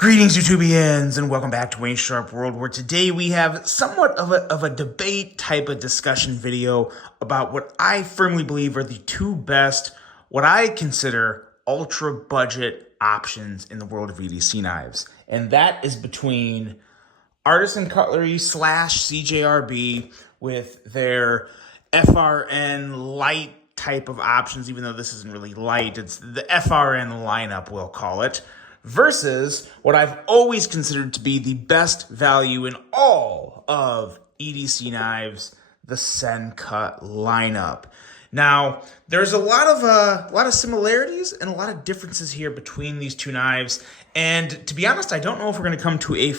Greetings, YouTubians, and welcome back to Wayne Sharp World, where today we have somewhat of a debate type of discussion video about what I firmly believe are the two best, what I consider ultra budget options in the world of EDC knives. And that is between Artisan Cutlery / CJRB with their FRN light type of options, even though this isn't really light, it's the FRN lineup, we'll call it, versus what I've always considered to be the best value in all of EDC knives, the Sencut lineup. Now, there's a lot of similarities and a lot of differences here between these two knives, and to be honest, I don't know if we're going to come to a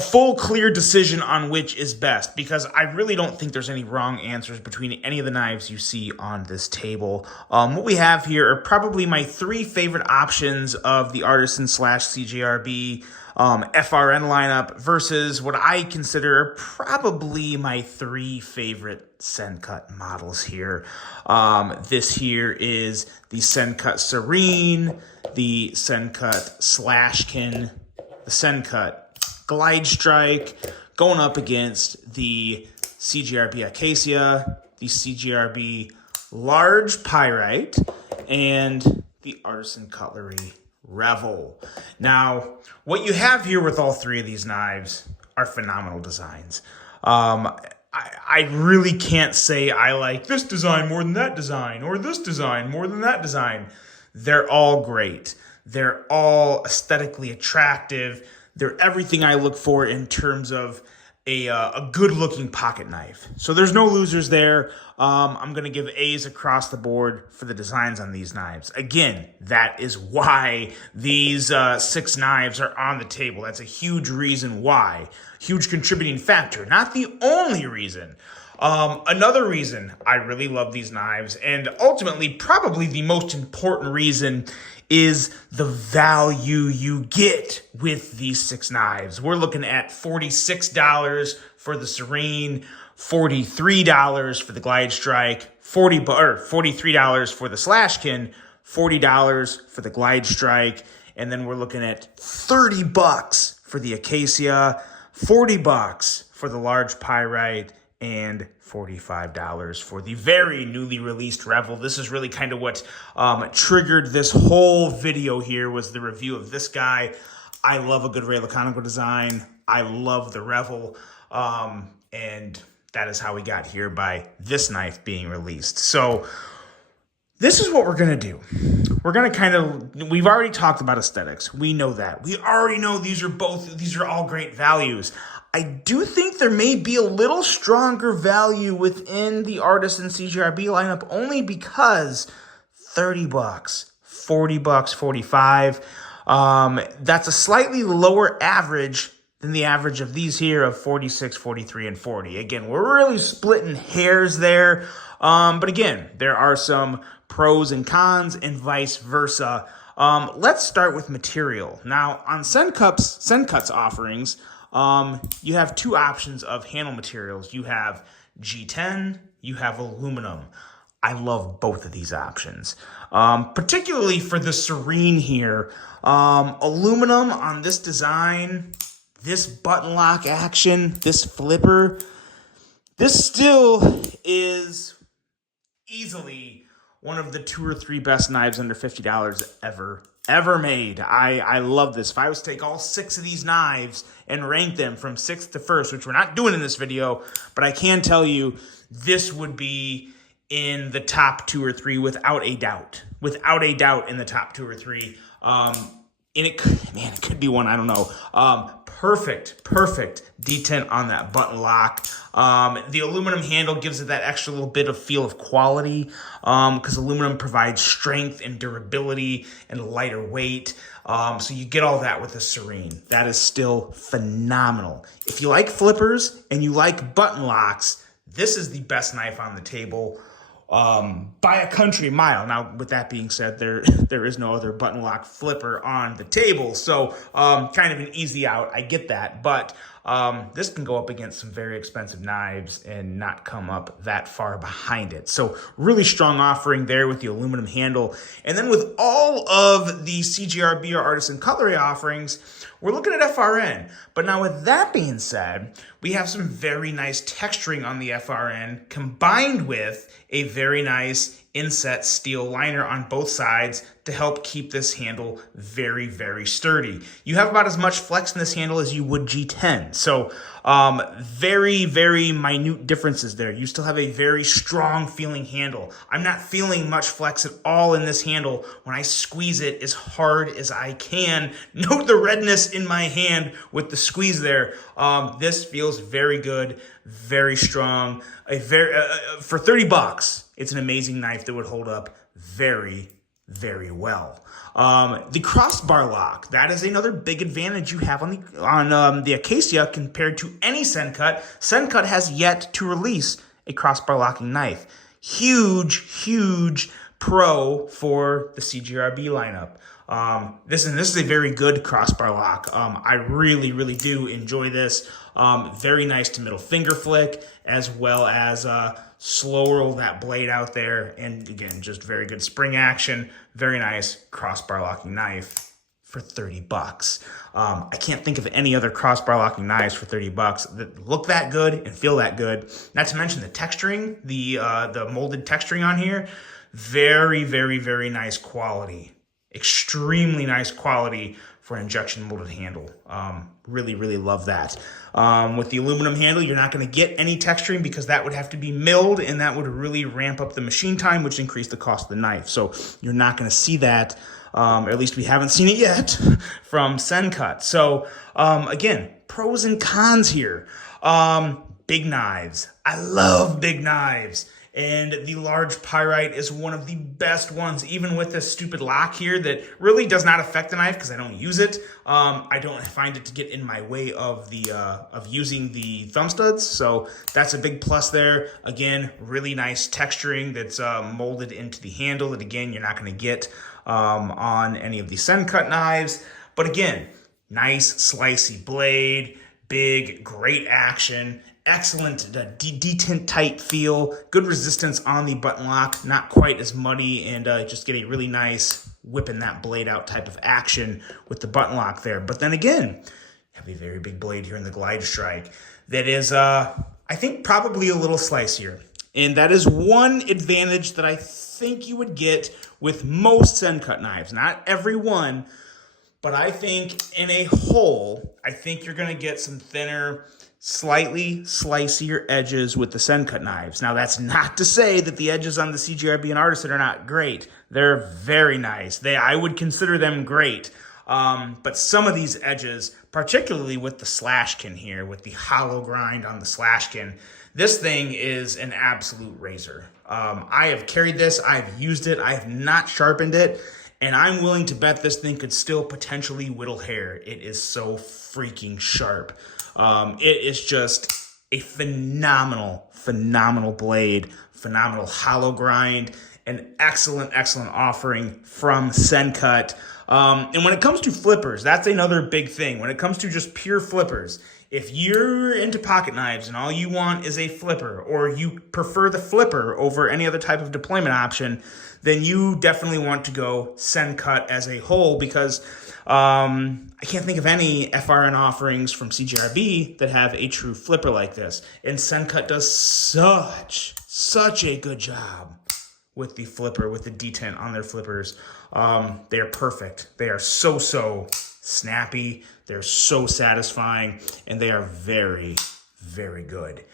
full clear decision on which is best, because I really don't think there's any wrong answers between any of the knives you see on this table. What we have here are probably my three favorite options of the Artisan / CJRB FRN lineup versus what I consider probably my three favorite Sencut models here. This here is the Sencut Serene, the Sencut Slashkin, the Sencut Glide Strike, going up against the CJRB Acacia, the CJRB Large Pyrite, and the Artisan Cutlery Revel. Now, what you have here with all three of these knives are phenomenal designs. I really can't say I like this design more than that design, or this design more than that design. They're all great. They're all aesthetically attractive. They're everything I look for in terms of a good-looking pocket knife. So there's no losers there. I'm going to give A's across the board for the designs on these knives. Again, that is why these 6 knives are on the table. That's a huge reason why. Huge contributing factor. Not the only reason. Another reason I really love these knives, and ultimately probably the most important reason, is the value you get with these 6 knives. We're looking at $46 for the Serene, $43 for the Glide Strike, $43 for the Slashkin, $40 for the Glide Strike, and then we're looking at $30 for the Acacia, $40 for the Large Pyrite, and $45 for the very newly released Revel. This is really kind of what triggered this whole video here, was the review of this guy. I love a good Ray Laconico design. I love the Revel, and that is how we got here by this knife being released. So this is what we're going to do. We're going to we've already talked about aesthetics. We know that. We already know these are all great values. I do think there may be a little stronger value within the Artisan CJRB lineup, only because $30, $40, 45. That's a slightly lower average than the average of these here of 46, 43, and 40. Again, we're really splitting hairs there. But again, there are some pros and cons and vice versa. Let's start with material. Now, on Sencut's offerings, you have 2 options of handle materials. You have G10, you have aluminum. I love both of these options. Particularly for the Serene here, aluminum on this design, this button lock action, this flipper, this still is easily one of the 2 or 3 best knives under $50 ever made. I love this. If I was to take all 6 of these knives and rank them from 6th to 1st, which we're not doing in this video, but I can tell you this would be in the top 2 or 3 without a doubt. Without a doubt in the top 2 or 3. And it could be one, I don't know. Perfect detent on that button lock. The aluminum handle gives it that extra little bit of feel of quality, because aluminum provides strength and durability and lighter weight. So you get all that with the Serene. That is still phenomenal. If you like flippers and you like button locks, this is the best knife on the table. By a country mile. Now, with that being said, there is no other button lock flipper on the table, so kind of an easy out. I get that, but This can go up against some very expensive knives and not come up that far behind it. So really strong offering there with the aluminum handle. And then with all of the CJRB or Artisan cutlery offerings, we're looking at FRN. But now with that being said, we have some very nice texturing on the FRN combined with a very nice inset steel liner on both sides to help keep this handle very, very sturdy. You have about as much flex in this handle as you would G10. So very, very minute differences there. You still have a very strong feeling handle. I'm not feeling much flex at all in this handle when I squeeze it as hard as I can. Note the redness in my hand with the squeeze there. This feels very good, very strong. For 30 bucks, it's an amazing knife that would hold up very, very well. The crossbar lock, that is another big advantage you have on the Acacia compared to any Sencut. Sencut has yet to release a crossbar locking knife. Huge pro for the CJRB lineup. This is a very good crossbar lock. I really do enjoy this. Very nice to middle finger flick, as well as slow roll that blade out there. And again, just very good spring action. Very nice crossbar locking knife for 30 bucks. I can't think of any other crossbar locking knives for 30 bucks that look that good and feel that good. Not to mention the texturing, the molded texturing on here. Very nice quality. Extremely nice quality for an injection molded handle. Really love that. With the aluminum handle, you're not going to get any texturing because that would have to be milled, and that would really ramp up the machine time, which increase the cost of the knife. So you're not going to see that, or at least we haven't seen it yet, from Sencut. So again, pros and cons here. Big knives. I love big knives. And the large pyrite is one of the best ones, even with this stupid lock here that really does not affect the knife because I don't use it. I don't find it to get in my way of using the thumb studs, so that's a big plus there. Again, really nice texturing that's molded into the handle that, again, you're not going to get on any of the Sencut knives. But again, nice slicey blade, big, great action. Excellent detent tight feel, good resistance on the button lock, not quite as muddy, and just get a really nice whipping that blade out type of action with the button lock there. But then again, have a very big blade here in the Glide Strike that is, I think, probably a little slicier. And that is one advantage that I think you would get with most Sencut knives. Not every one, but I think in a whole, I think you're going to get some thinner, slightly slicier edges with the Sencut knives. Now, that's not to say that the edges on the CJRB and Artisan are not great. They're very nice. I would consider them great. But some of these edges, particularly with the slashkin here, with the hollow grind on the slashkin, this thing is an absolute razor. I have carried this. I've used it. I have not sharpened it. And I'm willing to bet this thing could still potentially whittle hair. It is so freaking sharp. It is just a phenomenal blade, phenomenal hollow grind, an excellent offering from Sencut. And when it comes to flippers, that's another big thing. When it comes to just pure flippers, if you're into pocket knives and all you want is a flipper, or you prefer the flipper over any other type of deployment option, then you definitely want to go Sencut as a whole, because I can't think of any FRN offerings from CJRB that have a true flipper like this. And Sencut does such a good job with the flipper, with the detent on their flippers. They are perfect. They are so snappy. They're so satisfying, and they are very good.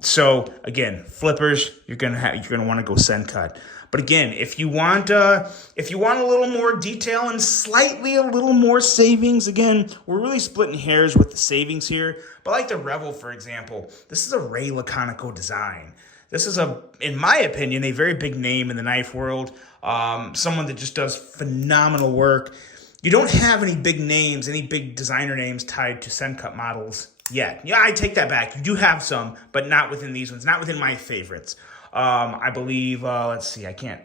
So again, flippers, you're gonna want to go Sencut. But again, if you want a little more detail and slightly a little more savings, again, we're really splitting hairs with the savings here. But like the Revel, for example, this is a Ray Laconico design. This is, in my opinion, a very big name in the knife world. Someone that just does phenomenal work. You don't have any big names, any big designer names tied to Sencut models yet. Yeah, I take that back. You do have some, but not within these ones, not within my favorites. I believe, let's see, I can't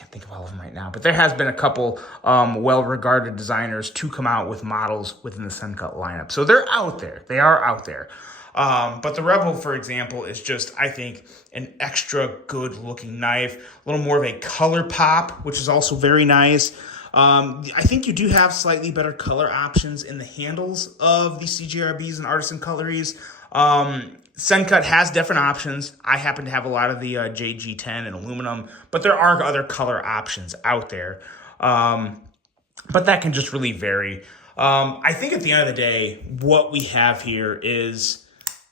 can't think of all of them right now, but there has been a couple well-regarded designers to come out with models within the Sencut lineup. So they're out there. They are out there. But the Rebel, for example, is just, I think, an extra good-looking knife. A little more of a color pop, which is also very nice. I think you do have slightly better color options in the handles of the CJRBs and Artisan Cutleries. Sencut has different options. I happen to have a lot of the JG10 in aluminum, but there are other color options out there. But that can just really vary. I think at the end of the day, what we have here is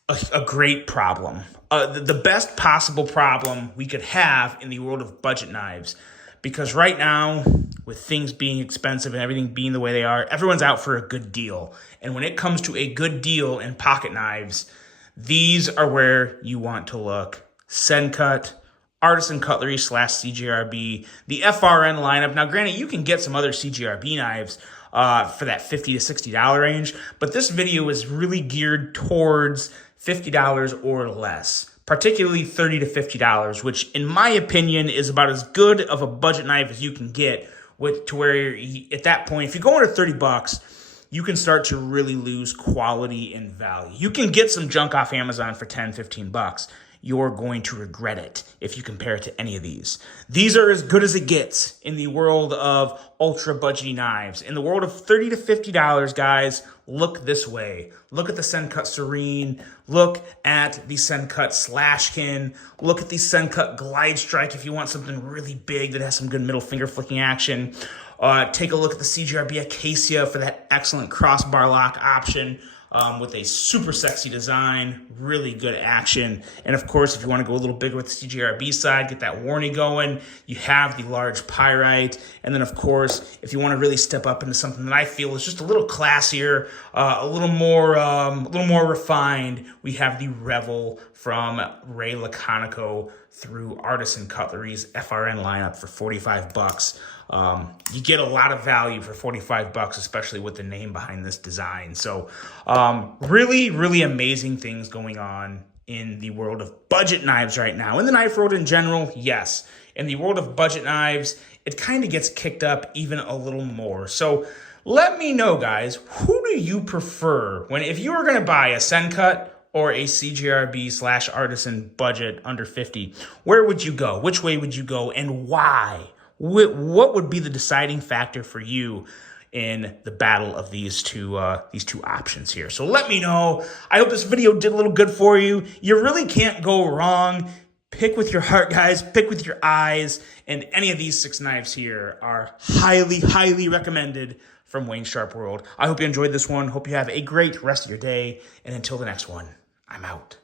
a great problem. The best possible problem we could have in the world of budget knives. Because right now, with things being expensive and everything being the way they are, everyone's out for a good deal. And when it comes to a good deal in pocket knives, these are where you want to look. Sencut, Artisan Cutlery / CJRB, the FRN lineup. Now, granted, you can get some other CJRB knives for that $50 to $60 range, but this video is really geared towards $50 or less, particularly $30 to $50, which in my opinion is about as good of a budget knife as you can get, to where at that point, if you go under $30, you can start to really lose quality and value. You can get some junk off Amazon for $10, $15. You're going to regret it if you compare it to any of these. These are as good as it gets in the world of ultra budgety knives. In the world of $30 to $50, guys, look this way. Look at the Sencut Serene. Look at the Sencut Slashkin. Look at the Sencut Glide Strike if you want something really big that has some good middle finger flicking action. Take a look at the CJRB Acacia for that excellent crossbar lock option. With a super sexy design, really good action. And of course, if you want to go a little bigger with the CJRB side, get that Warney going, you have the large Pyrite. And then of course, if you want to really step up into something that I feel is just a little classier, a little more refined, we have the Revel from Ray Laconico through Artisan Cutlery's FRN lineup for $45. You get a lot of value for $45, especially with the name behind this design. So really, really amazing things going on in the world of budget knives right now. In the knife world in general, yes. In the world of budget knives, it kind of gets kicked up even a little more. So let me know, guys, who do you prefer if you were going to buy a Sencut or a CJRB / Artisan budget under 50? Where would you go? Which way would you go, and why? What would be the deciding factor for you in the battle of these two options here? So let me know. I hope this video did a little good for you. You really can't go wrong. Pick with your heart, guys. Pick with your eyes. And any of these 6 knives here are highly, highly recommended from Wayne Sharp World. I hope you enjoyed this one. Hope you have a great rest of your day. And until the next one, I'm out.